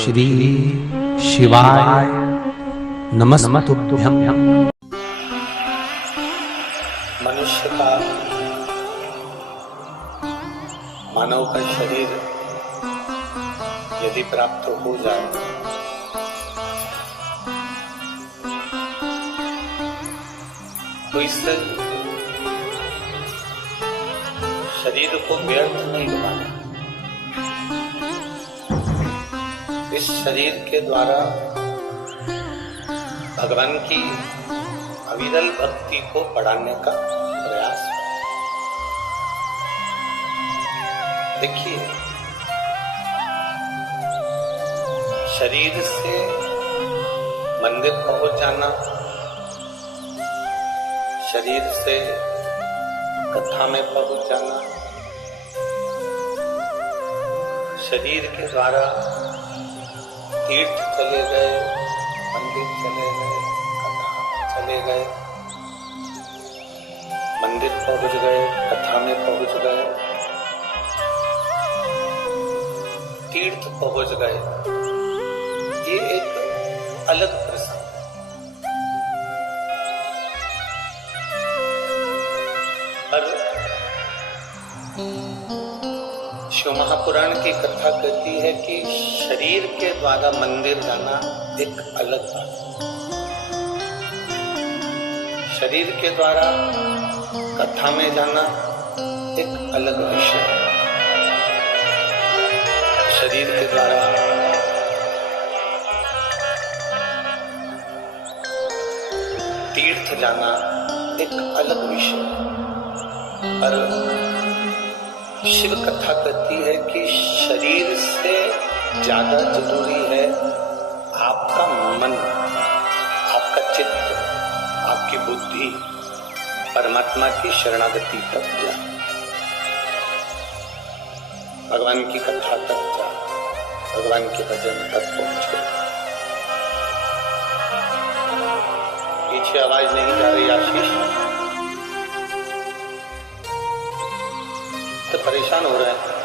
श्री शिवाय नमस्तुभ्यं। मनुष्य का मानव का शरीर यदि प्राप्त हो जाए तो इस शरीर को व्यर्थ नहीं गवाना। इस शरीर के द्वारा भगवान की अविरल भक्ति को बढ़ाने का प्रयास है। देखिए, शरीर से मंदिर पहुंच जाना, शरीर से कथा में पहुंच जाना, शरीर के द्वारा तीर्थ चले गए, मंदिर चले गए, कथा चले गए, मंदिर पहुंच गए, कथा में पहुंच गए, तीर्थ पहुंच गए, ये एक अलग प्रसंग है। और शिव महापुराण की कथा कहती है कि शरीर के द्वारा मंदिर जाना एक अलग बात है, शरीर के द्वारा कथा में जाना एक अलग विषय है, शरीर के द्वारा तीर्थ जाना एक अलग विषय है। और शिव कथा कहती है कि शरीर से ज्यादा जरूरी है आपका मन, आपका चित्त, आपकी बुद्धि परमात्मा की शरणागति तक जा, भगवान की कथा तक जा, भगवान के भजन तक पहुंचे। पीछे आवाज नहीं जा रही आशीष? तो परेशान हो रहे हैं।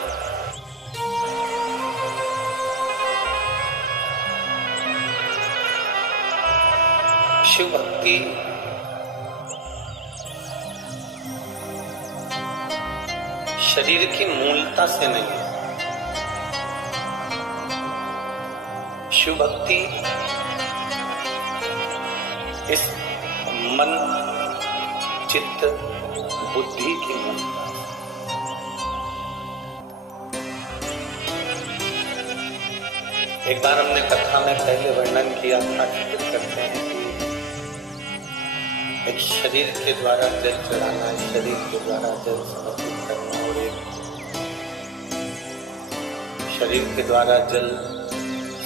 शिव भक्ति शरीर की मूलता से नहीं है। शिव भक्ति इस मन, चित्त, बुद्धि की मूलता। एक बार हमने कथा में पहले वर्णन किया था कि करते हैं कि एक शरीर के द्वारा जल चढ़ाना, शरीर के द्वारा जल समर्पित करना, और एक शरीर के द्वारा जल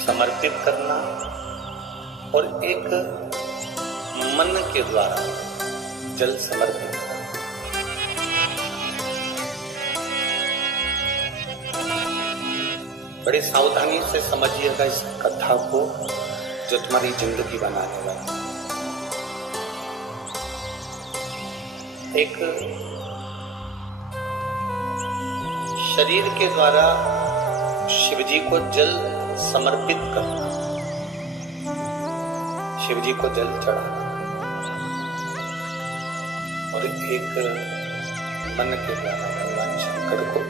समर्पित करना, और एक मन के द्वारा जल समर्पित करना। बड़ी सावधानी से समझिएगा इस कथा को, जो तुम्हारी जिंदगी बनाने वाली। एक शरीर के द्वारा शिवजी को जल समर्पित करना, शिवजी को जल चढ़ाना, और एक मन के द्वारा भगवान शंकर को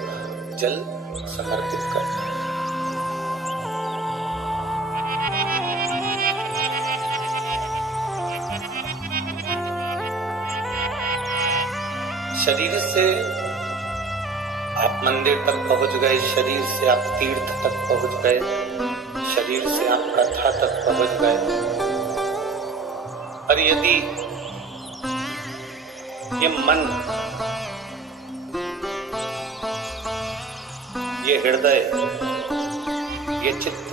जल समर्पित करना। शरीर से आप मंदिर तक पहुंच गए, शरीर से आप तीर्थ तक पहुंच गए, शरीर से आप कथा तक पहुंच गए, और यदि ये मन, ये हृदय, ये चित्त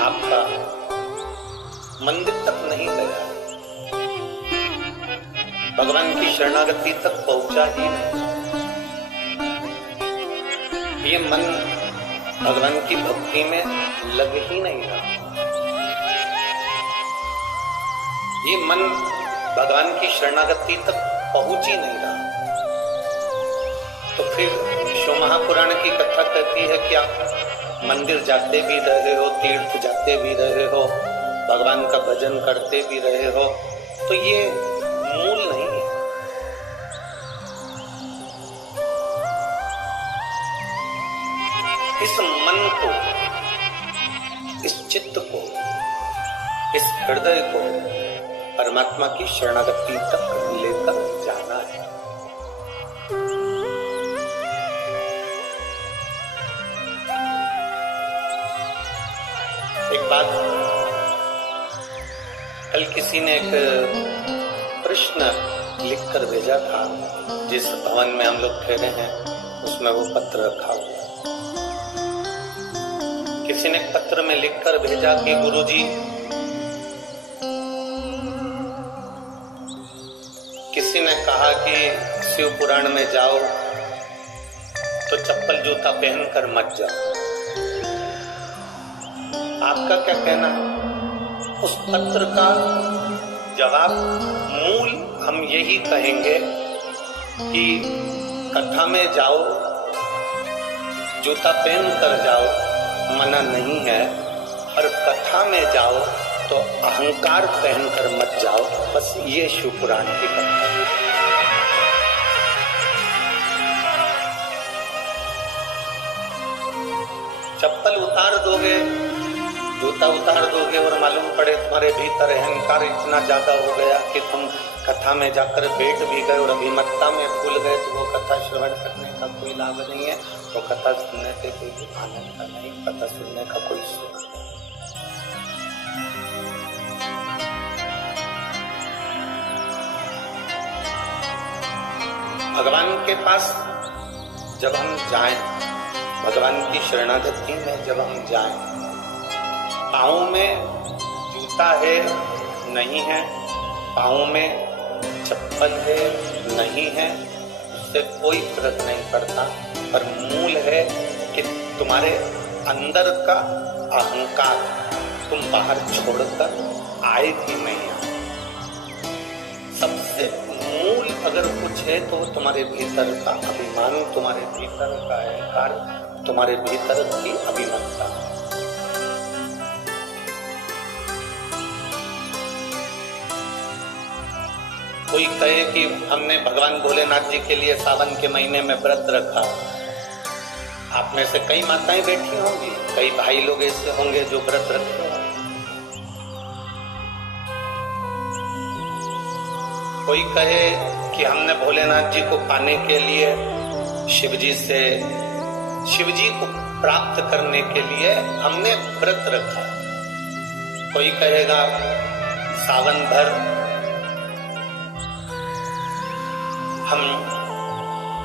आपका मंदिर तक नहीं गया, भगवान की शरणागति तक पहुंचा ही नहीं, ये मन भगवान की भक्ति में लग ही नहीं रहा, ये मन भगवान की शरणागति तक पहुंच ही नहीं रहा, तो फिर शिव महापुराण की कथा कहती है कि आप मंदिर जाते भी रहे हो, तीर्थ जाते भी रहे हो, भगवान का भजन करते भी रहे हो, तो ये मूल नहीं है। इस मन को, इस चित्त को, इस हृदय को परमात्मा की शरणागति तक लेकर जाना है। एक बात, कल किसी ने एक प्रश्न लिखकर भेजा था, जिस भवन में हम लोग ठहरे हैं उसमें वो पत्र रखा हुआ। किसी ने पत्र में लिखकर भेजा कि गुरुजी, किसी ने कहा कि शिव पुराण में जाओ तो चप्पल जूता पहनकर मत जाओ, आपका क्या कहना है? उस पत्र का जवाब मूल हम यही कहेंगे कि कथा में जाओ, जूता पहन कर जाओ, मना नहीं है, और कथा में जाओ तो अहंकार पहनकर मत जाओ। बस ये शिव पुराण की कथा है। चप्पल उतार दोगे, जूता उतार दोगे और मालूम पड़े तुम्हारे भीतर अहंकार इतना ज्यादा हो गया कि तुम कथा में जाकर बैठ भी गए और अभिमत्ता में भूल गए, तो वो कथा श्रवण करने का कोई लाभ नहीं है, वो कथा सुनने से कोई आनंद का नहीं, कथा सुनने का कोई सुख नहीं। भगवान के पास जब हम जाएं, भगवान की शरणागति में जब हम जाएं, पाँव में जूता है नहीं है, पाँव में चप्पल है नहीं है, उससे कोई फर्क नहीं पड़ता, पर मूल है कि तुम्हारे अंदर का अहंकार तुम बाहर छोड़कर आए कि नहीं आए। सबसे मूल अगर कुछ है तो तुम्हारे भीतर का अभिमान, तुम्हारे भीतर का अहंकार, तुम्हारे भीतर की अभिमत्ता। कोई कहे कि हमने भगवान भोलेनाथ जी के लिए सावन के महीने में व्रत रखा, आप में से कई माताएं बैठी होंगी, कई भाई लोग ऐसे होंगे जो व्रत रखते होंगे। कोई कहे कि हमने भोलेनाथ जी को पाने के लिए, शिवजी से, शिवजी को प्राप्त करने के लिए हमने व्रत रखा। कोई कहेगा सावन भर हम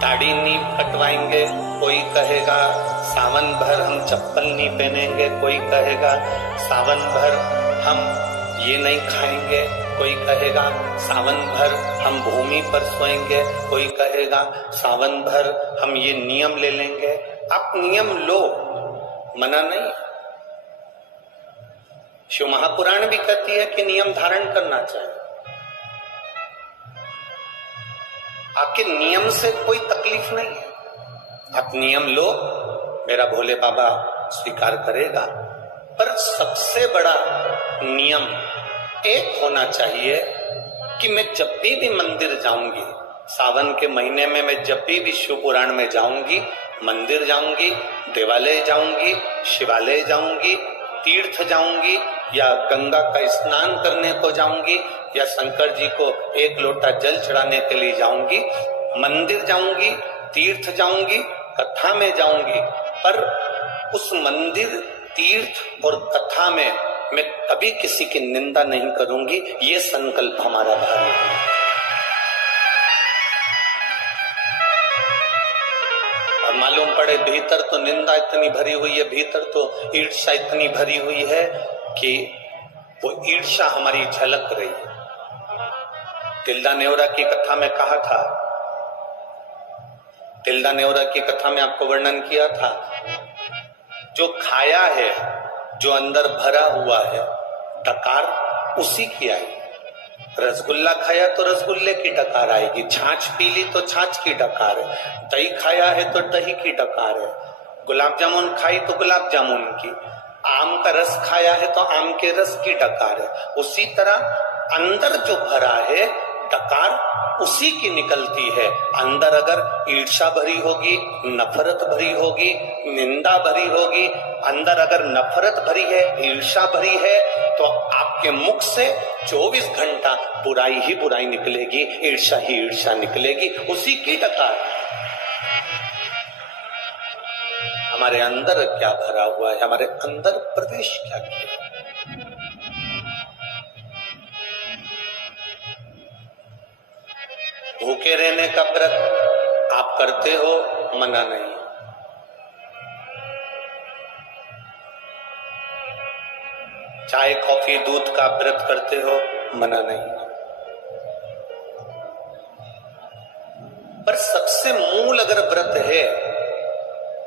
दाढ़ी नहीं कटवाएंगे, कोई कहेगा सावन भर हम चप्पल नहीं पहनेंगे, कोई कहेगा सावन भर हम ये नहीं खाएंगे, कोई कहेगा सावन भर हम भूमि पर सोएंगे, कोई कहेगा सावन भर हम ये नियम ले लेंगे। आप नियम लो, मना नहीं। शिव महापुराण भी कहती है कि नियम धारण करना चाहिए। आपके नियम से कोई तकलीफ नहीं है, आप नियम लो, मेरा भोले बाबा स्वीकार करेगा। पर सबसे बड़ा नियम एक होना चाहिए कि मैं जब भी मंदिर जाऊंगी, सावन के महीने में मैं जब भी शिव पुराण में जाऊंगी, मंदिर जाऊंगी, देवालय जाऊंगी, शिवालय जाऊंगी, तीर्थ जाऊंगी, या गंगा का स्नान करने को जाऊंगी, या शंकर जी को एक लोटा जल चढ़ाने के लिए जाऊंगी, मंदिर जाऊंगी, तीर्थ जाऊंगी, कथा में जाऊंगी, पर उस मंदिर, तीर्थ और कथा में मैं कभी किसी की निंदा नहीं करूंगी। ये संकल्प हमारा भारी है। और मालूम पड़े भीतर तो निंदा इतनी भरी हुई है, भीतर तो ईर्ष्या इतनी भरी हुई है कि वो ईर्ष्या हमारी झलक रही है। तिल्दा नेवरा की कथा में कहा था, तिल्दा नेवरा की कथा में आपको वर्णन किया था, जो खाया है, जो अंदर भरा हुआ है डकार, उसी की आएगी। रसगुल्ला खाया तो रसगुल्ले की डकार आएगी, छाछ पी ली तो छाछ की डकार है, दही खाया है तो दही की डकार है, गुलाब जामुन खाई तो गुलाब जामुन की, आम का रस खाया है तो आम के रस की डकार है। उसी तरह अंदर जो भरा है डकार उसी की निकलती है। अंदर अगर ईर्ष्या भरी होगी, नफरत भरी होगी, निंदा भरी होगी, अंदर अगर नफरत भरी है, ईर्ष्या भरी है, तो आपके मुख से 24 घंटा बुराई ही बुराई निकलेगी, ईर्ष्या ही ईर्ष्या निकलेगी, उसी की डकार। हमारे अंदर क्या भरा हुआ है, हमारे अंदर प्रवेश क्या किया। भूखे रहने का व्रत आप करते हो, मना नहीं। चाय कॉफी दूध का व्रत करते हो, मना नहीं। पर सबसे मूल अगर व्रत है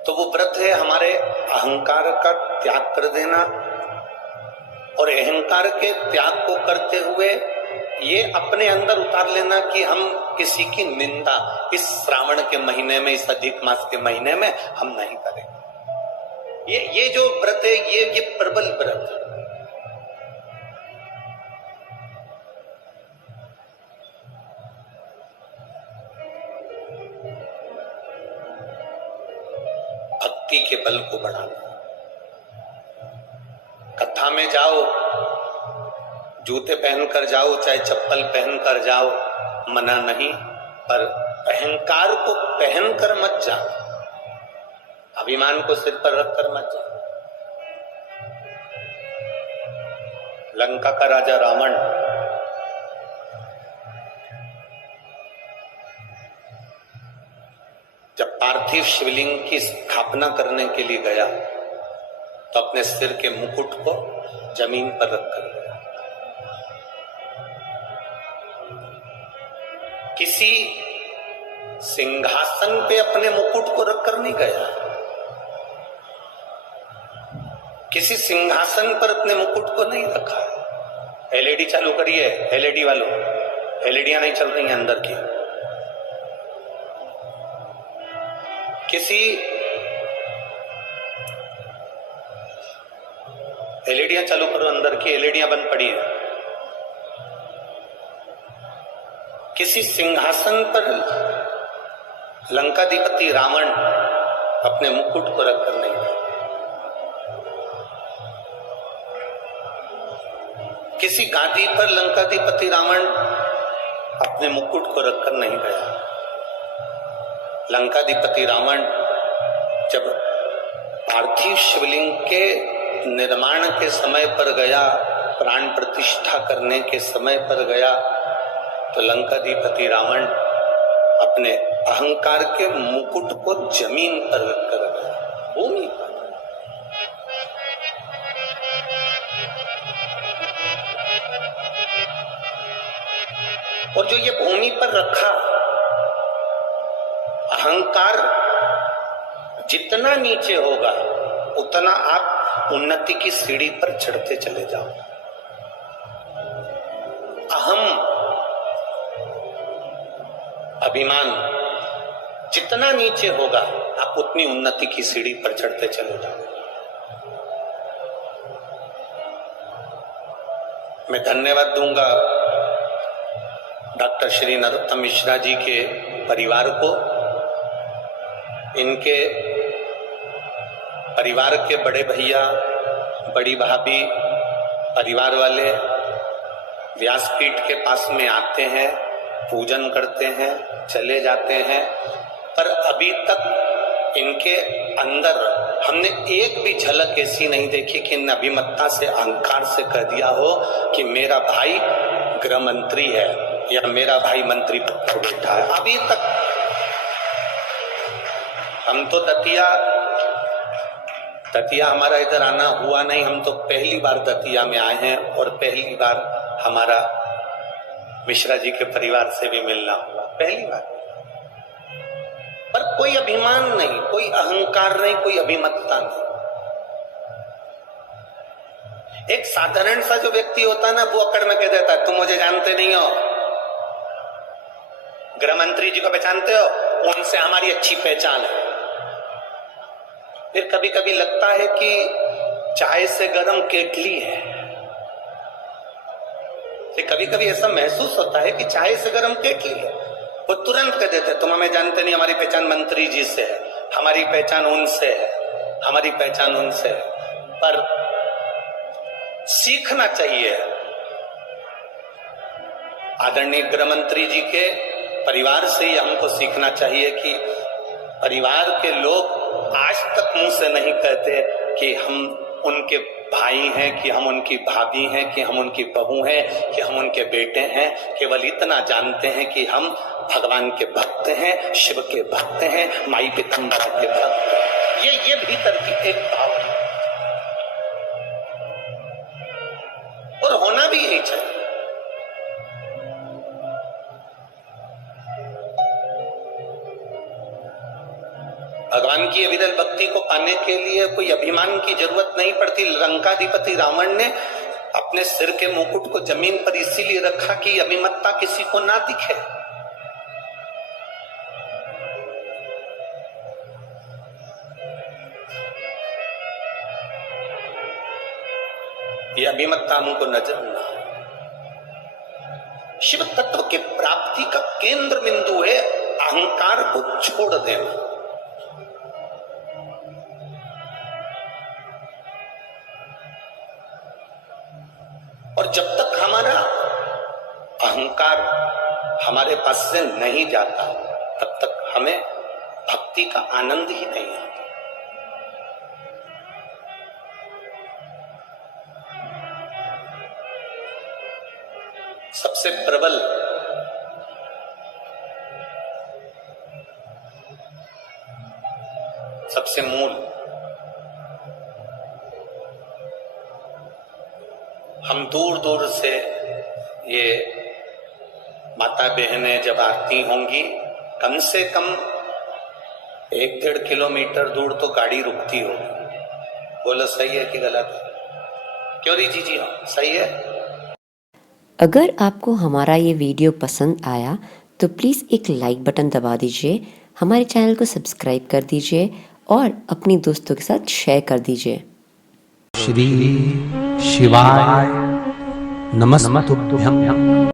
तो वो व्रत है हमारे अहंकार का त्याग कर देना, और अहंकार के त्याग को करते हुए ये अपने अंदर उतार लेना कि हम किसी की निंदा इस श्रावण के महीने में, इस अधिक मास के महीने में हम नहीं करेंगे। ये जो व्रत है ये प्रबल व्रत है। भक्ति के बल को बढ़ाना। कथा में जाओ, जूते पहनकर जाओ, चाहे चप्पल पहनकर जाओ, मना नहीं, पर अहंकार को पहनकर मत जाओ, अभिमान को सिर पर रखकर मत जाओ। लंका का राजा रावण जब पार्थिव शिवलिंग की स्थापना करने के लिए गया तो अपने सिर के मुकुट को जमीन पर रखकर गया। किसी सिंहासन पे अपने मुकुट को रखकर नहीं गया, किसी सिंहासन पर अपने मुकुट को नहीं रखा। एलईडी चालू करिए, एलईडी वालों, एलईडियां नहीं चल रही हैं अंदर की। किसी एलईडियां चालू करो, अंदर की एलईडियां बंद पड़ी है। किसी सिंहासन पर लंकाधिपति रावण अपने मुकुट को रखकर नहीं गया, किसी गादी पर लंकाधिपति रावण अपने मुकुट को रखकर नहीं गया। लंकाधिपति रावण जब पार्थिव शिवलिंग के निर्माण के समय पर गया, प्राण प्रतिष्ठा करने के समय पर गया, तो लंकाधिपति रावण अपने अहंकार के मुकुट को जमीन पर रखकर गया, भूमि पर। और जो ये भूमि पर रखा, अहंकार जितना नीचे होगा उतना आप उन्नति की सीढ़ी पर चढ़ते चले जाओ। अहम, अभिमान जितना नीचे होगा आप उतनी उन्नति की सीढ़ी पर चढ़ते चले जाओ। मैं धन्यवाद दूंगा डॉक्टर श्री नरोत्तम मिश्रा जी के परिवार को, इनके परिवार के बड़े भैया, बड़ी भाभी, परिवार वाले व्यासपीठ के पास में आते हैं, पूजन करते हैं, चले जाते हैं, पर अभी तक इनके अंदर हमने एक भी झलक ऐसी नहीं देखी कि इन अभिमत्ता से, अहंकार से कह दिया हो कि मेरा भाई गृह मंत्री है या मेरा भाई मंत्री पद पर बैठा है। अभी तक हम तो दतिया हमारा इधर आना हुआ नहीं, हम तो पहली बार दतिया में आए हैं और पहली बार हमारा मिश्रा जी के परिवार से भी मिलना हुआ, पहली बार। पर कोई अभिमान नहीं, कोई अहंकार नहीं, कोई अभिमत्ता नहीं। एक साधारण सा जो व्यक्ति होता है ना, वो अकड़ में कह देता है तुम मुझे जानते नहीं हो, गृह मंत्री जी को पहचानते हो, उनसे हमारी अच्छी पहचान है, फिर कभी कभी लगता है कि चाय से गर्म केतली है। फिर कभी कभी ऐसा महसूस होता है कि चाय से गर्म केतली है। वो तुरंत कह देते तुम हमें जानते नहीं, हमारी पहचान मंत्री जी से है, हमारी पहचान उनसे है, हमारी पहचान उनसे है। पर सीखना चाहिए। आदरणीय गृह मंत्री जी के परिवार से ही हमको सीखना चाहिए कि परिवार के लोग आज तक मुंह से नहीं कहते कि हम उनके भाई हैं, कि हम उनकी भाभी हैं, कि हम उनकी बहू हैं, कि हम उनके बेटे हैं। केवल इतना जानते हैं कि हम भगवान के भक्त हैं, शिव के भक्त हैं, माई पीताम्बरा के भक्त हैं। ये भीतर की एक भाव है और होना भी यही चाहिए। भगवान की अविरल भक्ति को पाने के लिए कोई अभिमान की जरूरत नहीं पड़ती। लंकाधिपति रावण ने अपने सिर के मुकुट को जमीन पर इसीलिए रखा कि अभिमत्ता किसी को ना दिखे। ये अभिमत्ता हमको नजर ना आए। शिव तत्व के प्राप्ति का केंद्र बिंदु है अहंकार को छोड़ देना। और जब तक हमारा अहंकार हमारे पास से नहीं जाता तब तक हमें भक्ति का आनंद ही नहीं आता। सबसे प्रबल सबसे मूल हम दूर दूर से ये माता बहनें जब आती होंगी, कम से कम 1-1.5 किलोमीटर दूर तो गाड़ी रुकती होगी। बोलो सही है कि गलत है? क्यों री जी? हाँ सही है। अगर आपको हमारा ये वीडियो पसंद आया तो प्लीज़ एक लाइक बटन दबा दीजिए, हमारे चैनल को सब्सक्राइब कर दीजिए और अपनी दोस्तों के साथ शेयर कर दीजिए। श्री शिवाय नमस्तुभ्यं।